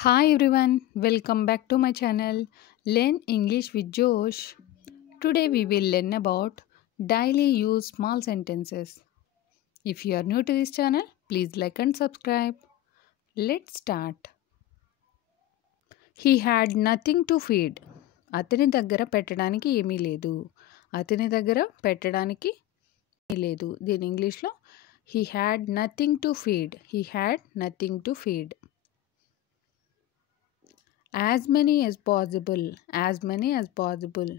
Hi everyone, welcome back to my channel Learn English with Josh. Today we will learn about daily use small sentences. If you are new to this channel, please like and subscribe. Let's start. He had nothing to feed. అతని దగ్గర పెట్టడానికి ఏమీ లేదు. అతని దగ్గర పెట్టడానికి ఏమీ లేదు. దీని ఇంగ్లీష్లో he had nothing to feed. He had nothing to feed. As many as possible, as many as possible,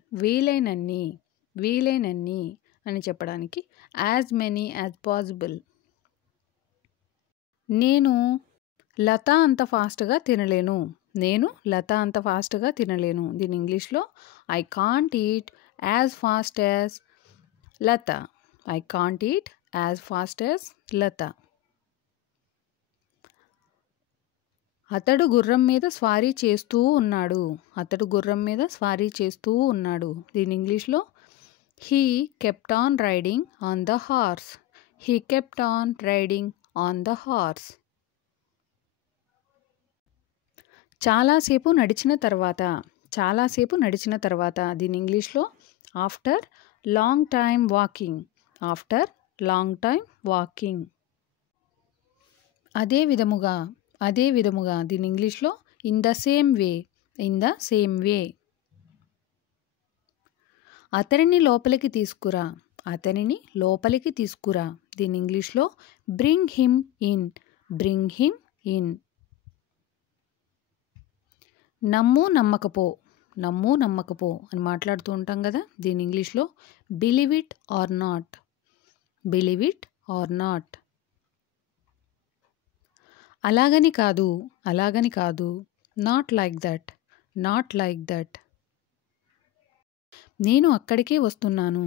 వీలైనన్ని అని చెప్పడానికి as many as possible. నేను లత అంత ఫాస్ట్గా తినలేను. దీని ఇంగ్లీష్లో I can't eat as fast as Latha. I can't eat as fast as Latha. అతడు గుర్రం మీద స్వారీ చేస్తూ ఉన్నాడు. దీని ఇంగ్లీష్లో he kept on riding on the horse. He kept on riding on the horse. చాలాసేపు నడిచిన తర్వాత దీని ఇంగ్లీష్లో ఆఫ్టర్ లాంగ్ టైమ్ వాకింగ్. అదే విధముగా దీని ఇంగ్లీష్లో ఇన్ ద సేమ్ వే. అతనిని లోపలికి తీసుకురా. దీని ఇంగ్లీష్లో బ్రింగ్ హిమ్ ఇన్. నమ్ము నమ్మకపో అని మాట్లాడుతూ ఉంటాం కదా. దీని ఇంగ్లీష్లో బిలీవ్ ఇట్ ఆర్ నాట్. అలాగని కాదు నాట్ లైక్ దట్. నేను అక్కడికే వస్తున్నాను.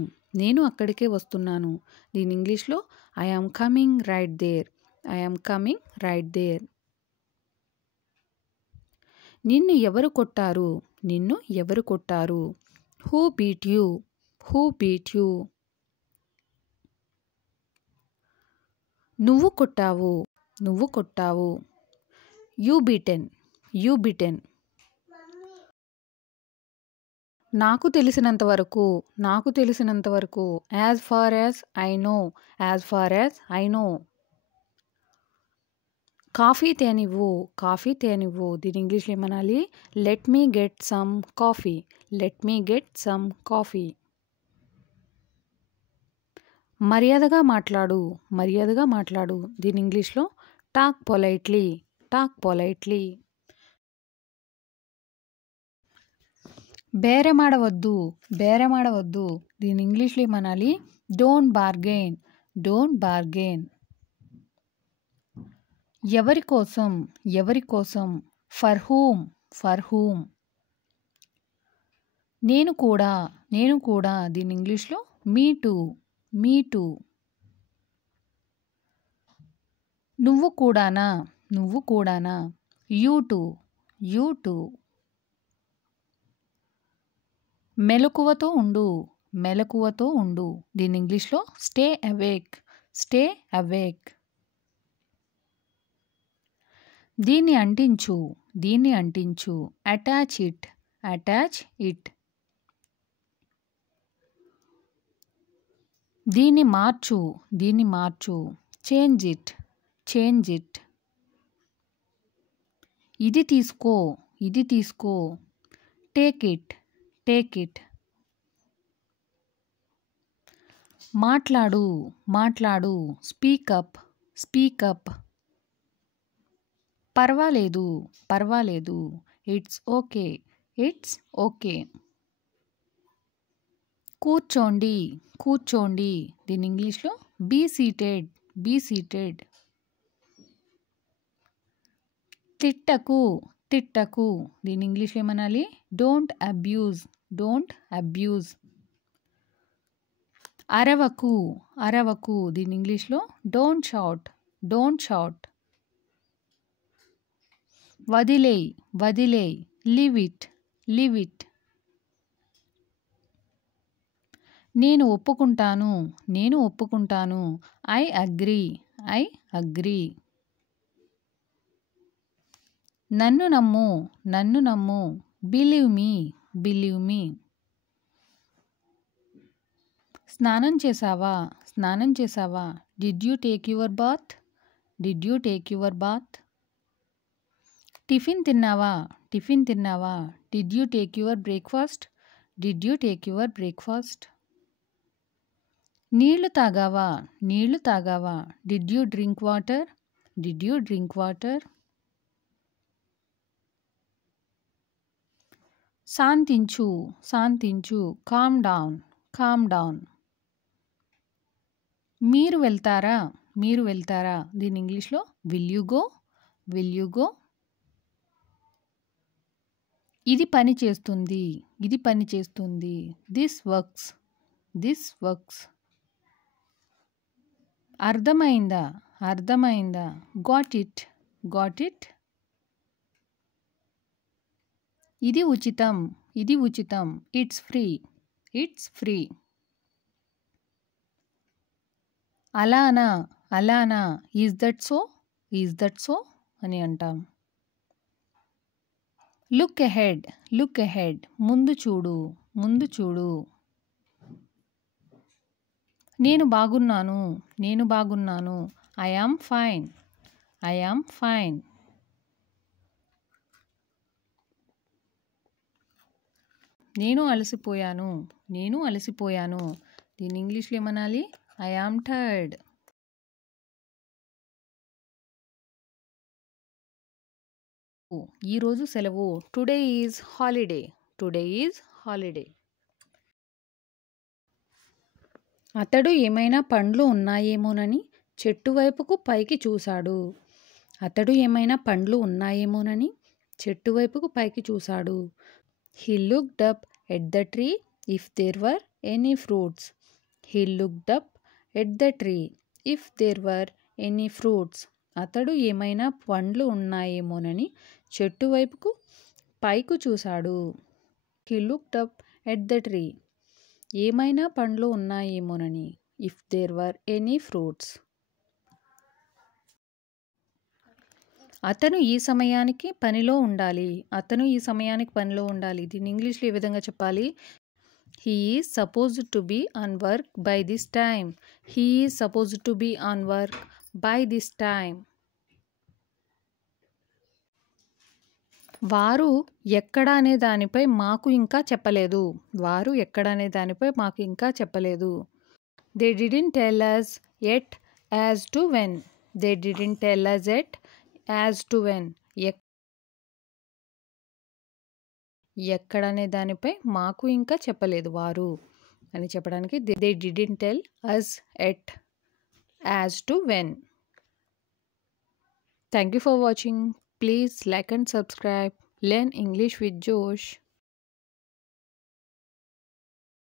దీని ఇంగ్లీష్లో I am coming right there. నిన్ను ఎవరు కొట్టారు? Who beat you? నువ్వు కొట్టావు. You beaten. నాకు తెలిసినంత వరకు as far as I know. Coffee తేనివ్వు. దీని ఇంగ్లీష్లో ఏమనాలి? Let me get some coffee. మర్యాదగా మాట్లాడు. దీని ఇంగ్లీష్లో టాక్ పొలైట్లీ. బేరమాడవద్దు. దీని ఇంగ్లీష్లో ఏమనాలి? Don't bargain. ఎవరి కోసం ఫర్ హూమ్. నేను కూడా దీని ఇంగ్లీష్లో మీ టూ. నువ్వు కూడానా యూ టూ. మెలకువతో ఉండు. దీని ఇంగ్లీష్లో స్టే అవేక్. దీన్ని అంటించు అటాచ్ ఇట్. దీన్ని మార్చు చేంజ్ ఇట్. ఇది తీసుకో టేక్ ఇట్. మాట్లాడు స్పీక్ అప్. పర్వాలేదు ఇట్స్ ఓకే. కూర్చోండి. దీని ఇంగ్లీష్లో బీ సీటెడ్. తిట్టకు. దీని ఇంగ్లీష్లో ఏమనాలి? Don't abuse. అరవకు. దీని ఇంగ్లీష్లో డోంట్ షౌట్. వదిలేయ్ లీవ్ ఇట్. నేను ఒప్పుకుంటాను ఐ అగ్రీ. నన్ను నమ్ము, నన్ను నమ్ము. Believe me, believe me. స్నానం చేసావా, స్నానం చేసావా. Did you take your bath, did you take your bath. Tiffin తిన్నావా, టిఫిన్ తిన్నావా. Did you take your breakfast, did you take your breakfast. నీళ్లు తాగావా, నీళ్లు తాగావా. Did you drink water, did you drink water. శాంతించు, శాంతించు. Calm down, calm down. మీరు వెళ్తారా, మీరు వెళ్తారా. దీని ఇంగ్లీష్లో will you go, will you go. ఇది పని చేస్తుంది, ఇది పని చేస్తుంది. This works, this works. అర్థమైందా, అర్థమైందా. Got it, got it. ఇది ఉచితం, ఇది ఉచితం. It's free, it's free. అలానా, అలానా. Is that so, is that so అని అంటాం. Look ahead, look ahead. ముందు చూడు, ముందు చూడు. నేను బాగున్నాను, నేను బాగున్నాను. I am fine, I am fine. నేను అలసిపోయాను, నేను అలసిపోయాను. దీని ఇంగ్లీష్లో ఏమనాలి. I am tired. ఈరోజు సెలవు. Today is holiday, today is holiday. అతడు ఏమైనా పండ్లు ఉన్నాయేమోనని చెట్టు వైపుకు పైకి చూశాడు. అతడు ఏమైనా పండ్లు ఉన్నాయేమోనని చెట్టు వైపుకు పైకి చూశాడు. He looked up at the tree if there were any fruits. He looked up at the tree if there were any fruits. అతడు ఏమైనా పండ్లు ఉన్నాయేమోనని చెట్టు వైపుకు పైకి చూశాడు. He looked up at the tree. ఏమైనా పండ్లు ఉన్నాయేమోనని. If there were any fruits. అతను ఈ సమయానికి పనిలో ఉండాలి. అతను ఈ సమయానికి పనిలో ఉండాలి. దీన్ని ఇంగ్లీష్లో ఏ విధంగా చెప్పాలి. He is supposed to be on work by this time. He is supposed to be on work by this time. వారు ఎక్కడ అనే దానిపై మాకు ఇంకా చెప్పలేదు. వారు ఎక్కడ అనే దానిపై మాకు ఇంకా చెప్పలేదు. They didn't tell us yet as to when. They didn't tell us yet as to when. ఎక్కడ అనే దానిపై మాకు ఇంకా చెప్పలేదు వారు అని చెప్పడానికి they didn't tell us yet as to when. Thank you for watching. Please like and subscribe. Learn English with Josh.